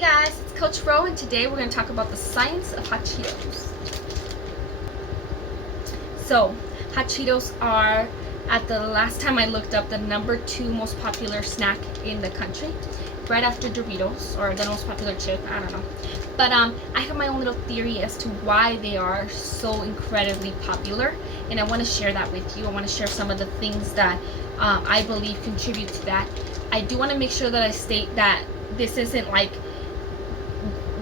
guys, it's Coach Ro, and today we're going to talk about the science of hot Cheetos. So, hot Cheetos are, at the last time I looked up, the number 2 most popular snack in the country, right after Doritos, or the most popular chip, I don't know. But I have my own little theory as to why they are so incredibly popular, and I want to share that with you. I want to share some of the things that I believe contribute to that. I do want to make sure that I state that this isn't like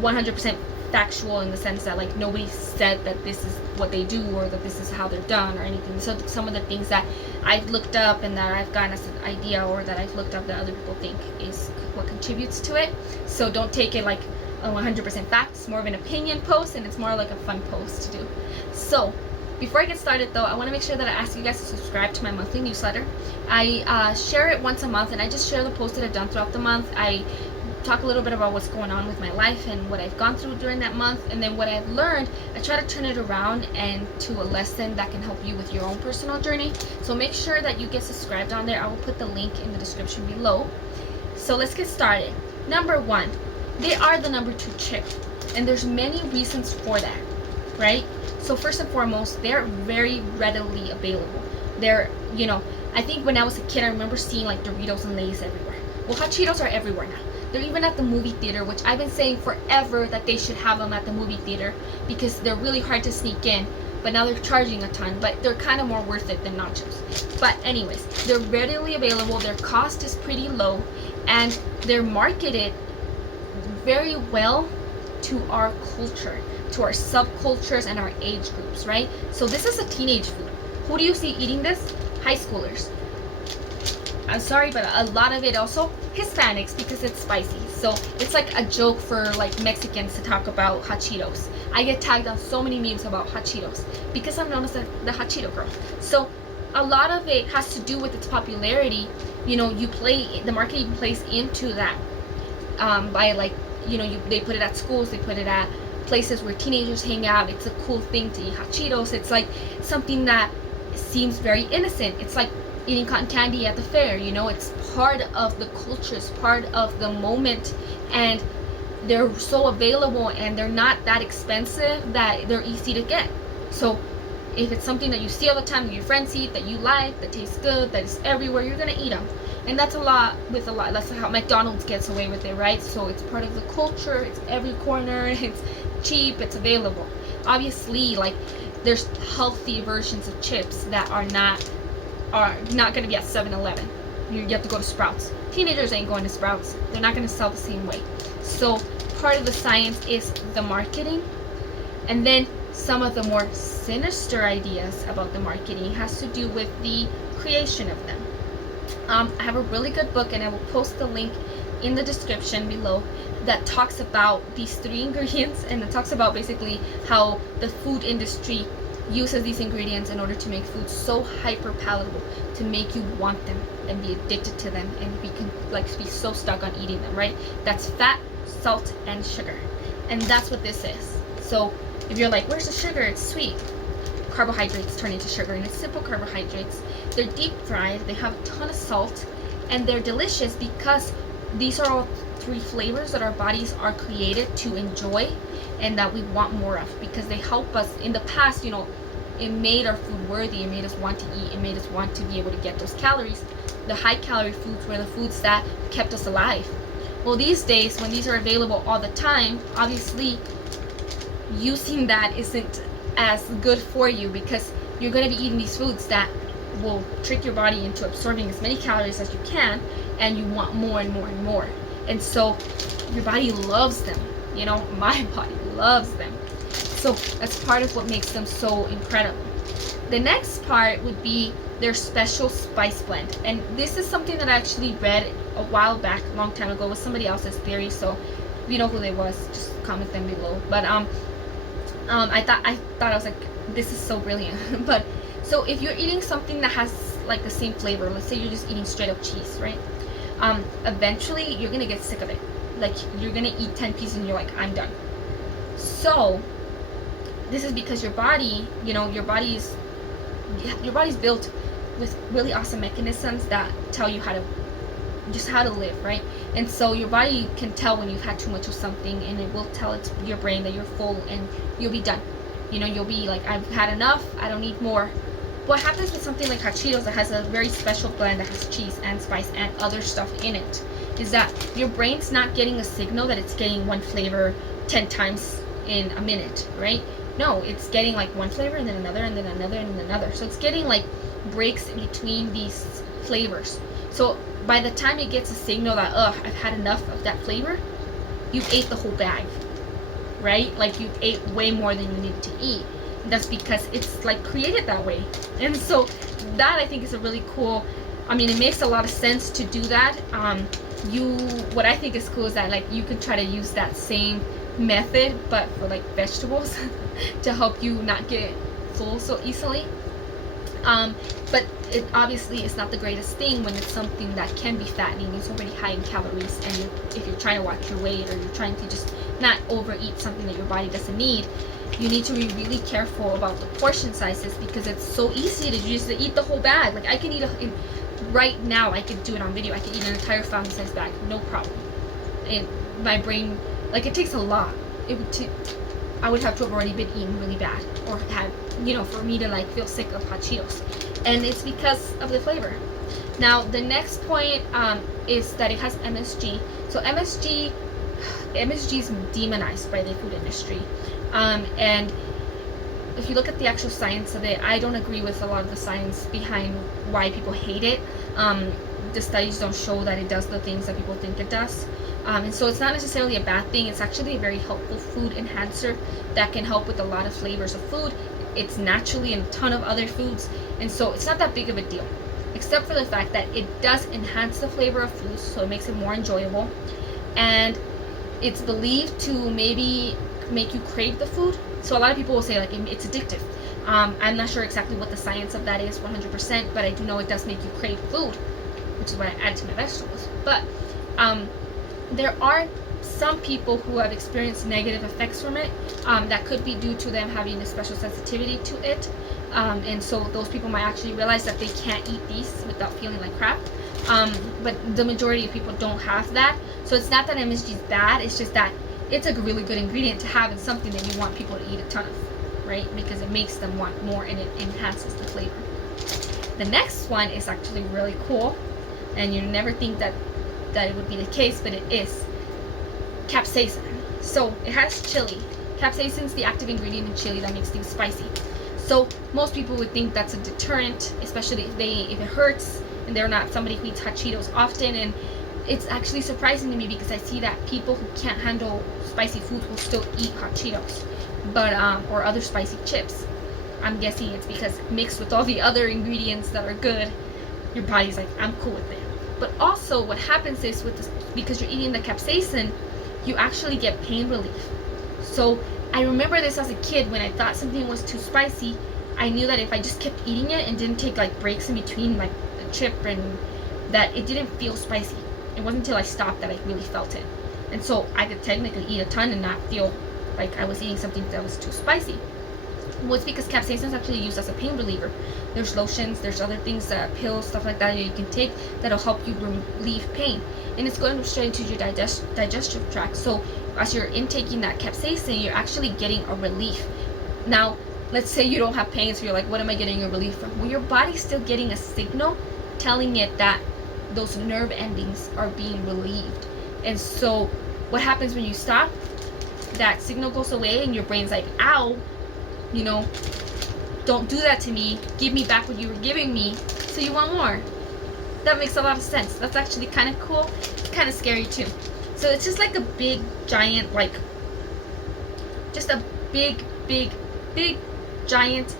100% factual in the sense that like nobody said that this is what they do or that this is how they're done or anything. So some of the things that I've looked up and that I've gotten as an idea or that I've looked up that other people think is what contributes to it. So don't take it like a 100% fact. It's more of an opinion post, and it's more like a fun post to do. So before I get started though, I want to make sure that I ask you guys to subscribe to my monthly newsletter. I share it once a month, and I just share the posts that I've done throughout the month. I talk a little bit about what's going on with my life and what I've gone through during that month, and then what I've learned. I try to turn it around and to a lesson that can help you with your own personal journey. So make sure that you get subscribed on there. I will put the link in the description below. So let's get started. Number 1, they are the number 2 chip, and there's many reasons for that, right? So first and foremost, they're very readily available. They're, I think when I was a kid, I remember seeing like Doritos and Lay's everywhere. Well, hot Cheetos are everywhere now. They're even at the movie theater, which I've been saying forever that they should have them at the movie theater because they're really hard to sneak in. But now they're charging a ton, but they're kind of more worth it than nachos. But anyways, they're readily available. Their cost is pretty low, and they're marketed very well to our culture, to our subcultures and our age groups, right? So this is a teenage food. Who do you see eating this? High schoolers. I'm sorry, but a lot of it also Hispanics because it's spicy. So it's like a joke for like Mexicans to talk about hot Cheetos. I get tagged on so many memes about hot Cheetos because I'm known as the hot Cheeto girl. So a lot of it has to do with its popularity. The marketing plays into that by like, they put it at schools, they put it at places where teenagers hang out. It's a cool thing to eat hot Cheetos. It's like something that seems very innocent. It's like eating cotton candy at the fair. It's part of the culture, it's part of the moment, and they're so available, and they're not that expensive that they're easy to get. So if it's something that you see all the time, that your friends eat, that you like, that tastes good, that is everywhere, you're gonna eat them. And that's that's how McDonald's gets away with it, right? So it's part of the culture, it's every corner, it's cheap, it's available. Obviously, like, there's healthy versions of chips that are not going to be at 7-Eleven. You have to go to Sprouts. Teenagers ain't going to Sprouts. They're not going to sell the same way. So part of the science is the marketing, and then some of the more sinister ideas about the marketing has to do with the creation of them. I have a really good book, and I will post the link in the description below, that talks about these 3 ingredients, and it talks about basically how the food industry uses these ingredients in order to make food so hyper palatable, to make you want them and be addicted to them, and we can be so stuck on eating them, right? That's fat, salt, and sugar, and that's what this is. So if you're like, where's the sugar? It's sweet. Carbohydrates turn into sugar, and it's simple carbohydrates. They're deep fried, they have a ton of salt, and they're delicious because these are all 3 flavors that our bodies are created to enjoy and that we want more of, because they help us. In the past, it made our food worthy, it made us want to eat, it made us want to be able to get those calories. The high calorie foods were the foods that kept us alive. Well, these days, when these are available all the time, obviously using that isn't as good for you, because you're going to be eating these foods that will trick your body into absorbing as many calories as you can, and you want more and more and more. And so your body loves them. My body loves them. So that's part of what makes them so incredible. The next part would be their special spice blend. And this is something that I actually read a while back, a long time ago, with somebody else's theory. So if you know who they was, just comment them below. But I thought I was like, this is so brilliant. But so if you're eating something that has like the same flavor, let's say you're just eating straight up cheese, right? Eventually you're gonna get sick of it. Like, you're gonna eat 10 pieces and you're like, I'm done. So this is because your body, your body's built with really awesome mechanisms that tell you how to just how to live, right? And so your body can tell when you've had too much of something, and it will tell your brain that you're full and you'll be done. You'll be like, I've had enough, I don't need more. What happens with something like hot Cheetos that has a very special blend that has cheese and spice and other stuff in it is that your brain's not getting a signal that it's getting one flavor 10 times in a minute, right? No, it's getting like one flavor and then another and then another and then another. So it's getting like breaks in between these flavors. So by the time it gets a signal that, I've had enough of that flavor, you've ate the whole bag, right? Like you ate way more than you needed to eat. That's because it's like created that way. And so that I think is a really cool, it makes a lot of sense to do that. What I think is cool is that like you could try to use that same method but for like vegetables to help you not get full so easily. But it obviously is not the greatest thing when it's something that can be fattening. It's already high in calories, and if you're trying to watch your weight or you're trying to just not overeat something that your body doesn't need, you need to be really careful about the portion sizes, because it's so easy to just eat the whole bag. Like I can eat right now, I could do it on video. I could eat an entire family size bag, no problem. And my brain, like, it takes a lot. I would have to have already been eating really bad, or had, for me to like feel sick of hot Cheetos. And it's because of the flavor. Now, the next point is that it has MSG. So MSG is demonized by the food industry. And if you look at the actual science of it, I don't agree with a lot of the science behind why people hate it. The studies don't show that it does the things that people think it does. And so it's not necessarily a bad thing. It's actually a very helpful food enhancer that can help with a lot of flavors of food. It's naturally in a ton of other foods, and so it's not that big of a deal, except for the fact that it does enhance the flavor of foods, so it makes it more enjoyable, and it's believed to maybe make you crave the food. So a lot of people will say like it's addictive. I'm not sure exactly what the science of that is 100%, but I do know it does make you crave food, which is why I add to my vegetables. But there are some people who have experienced negative effects from it. That could be due to them having a special sensitivity to it. And so those people might actually realize that they can't eat these without feeling like crap. But the majority of people don't have that. So it's not that MSG is bad, it's just that it's a really good ingredient to have in something that you want people to eat a ton of, right? Because it makes them want more and it enhances the flavor. The next one is actually really cool, and you never think that it would be the case, but it is. Capsaicin. So it has chili. Capsaicin is the active ingredient in chili that makes things spicy. So most people would think that's a deterrent, especially if it hurts and they're not somebody who eats hot Cheetos often. And it's actually surprising to me because I see that people who can't handle spicy foods will still eat hot Cheetos, but or other spicy chips. I'm guessing it's because mixed with all the other ingredients that are good, your body's like, I'm cool with it. But also what happens is with this, because you're eating the capsaicin, you actually get pain relief. So I remember this as a kid, when I thought something was too spicy, I knew that if I just kept eating it and didn't take like breaks in between like the chip, and that it didn't feel spicy. It wasn't until I stopped that I really felt it. And so I could technically eat a ton and not feel like I was eating something that was too spicy. Well, it's because capsaicin is actually used as a pain reliever. There's lotions, there's other things, pills, stuff like that you can take that'll help you relieve pain. And it's going straight into your digestive tract. So as you're intaking that capsaicin, you're actually getting a relief. Now, let's say you don't have pain, so you're like, what am I getting a relief from? Well, your body's still getting a signal telling it that those nerve endings are being relieved. And so what happens when you stop? That signal goes away and your brain's like, ow, don't do that to me. Give me back what you were giving me. So you want more. That makes a lot of sense. That's actually kind of cool. It's kind of scary too. So it's just like a big, giant, just a big, giant,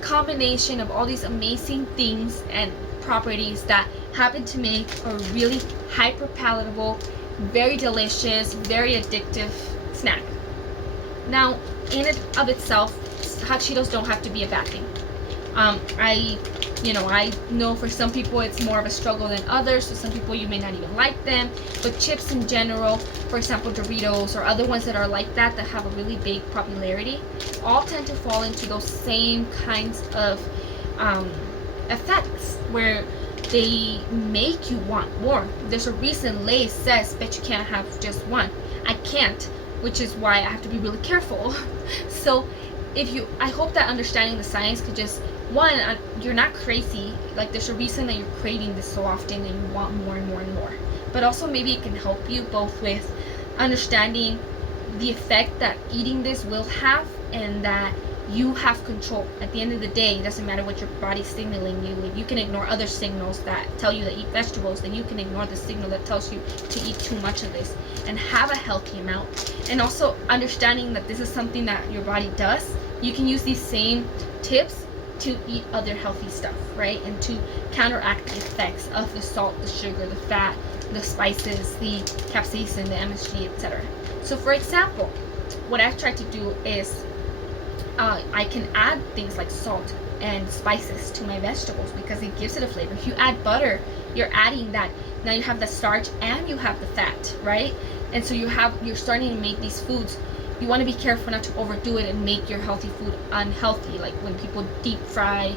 combination of all these amazing things and properties that happen to make a really hyper palatable, very delicious, very addictive snack. Now, in and of itself, hot Cheetos don't have to be a bad thing. I know for some people it's more of a struggle than others. So some people, you may not even like them. But chips in general, for example, Doritos or other ones that are like that have a really big popularity, all tend to fall into those same kinds of effects, where they make you want more. There's a reason Lay's says that you can't have just one. I can't, which is why I have to be really careful. So I hope that understanding the science could just, one, you're not crazy. Like, there's a reason that you're craving this so often and you want more and more and more. But also maybe it can help you both with understanding the effect that eating this will have, and that you have control. At the end of the day, it doesn't matter what your body's signaling you. If you can ignore other signals that tell you to eat vegetables, then you can ignore the signal that tells you to eat too much of this and have a healthy amount. And also understanding that this is something that your body does. You can use these same tips to eat other healthy stuff, right? And to counteract the effects of the salt, the sugar, the fat, the spices, the capsaicin, the MSG, etc. So for example, what I've tried to do is I can add things like salt and spices to my vegetables because it gives it a flavor. If you add butter, you're adding that. Now you have the starch and you have the fat, right? And so you're starting to make these foods. You want to be careful not to overdo it and make your healthy food unhealthy, like when people deep fry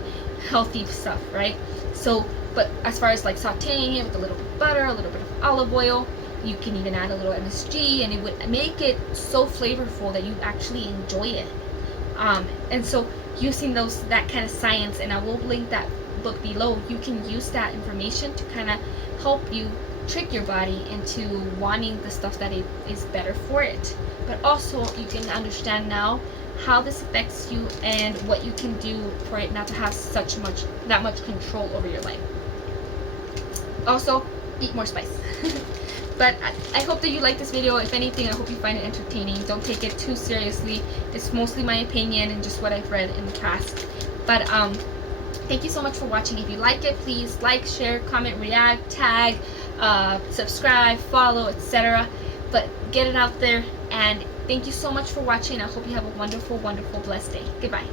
healthy stuff, right? So, but as far as like sauteing it with a little bit of butter, a little bit of olive oil, you can even add a little MSG, and it would make it so flavorful that you actually enjoy it. And so using that kind of science, and I will link that book below, you can use that information to kind of help you trick your body into wanting the stuff that is better for it. But also you can understand now how this affects you and what you can do for it not to have that much control over your life. Also, eat more spice. But I hope that you like this video. If anything, I hope you find it entertaining. Don't take it too seriously. It's mostly my opinion and just what I've read in the past. But thank you so much for watching. If you like it, please like, share, comment, react, tag, subscribe, follow, etc. But get it out there. And thank you so much for watching. I hope you have a wonderful, wonderful, blessed day. Goodbye.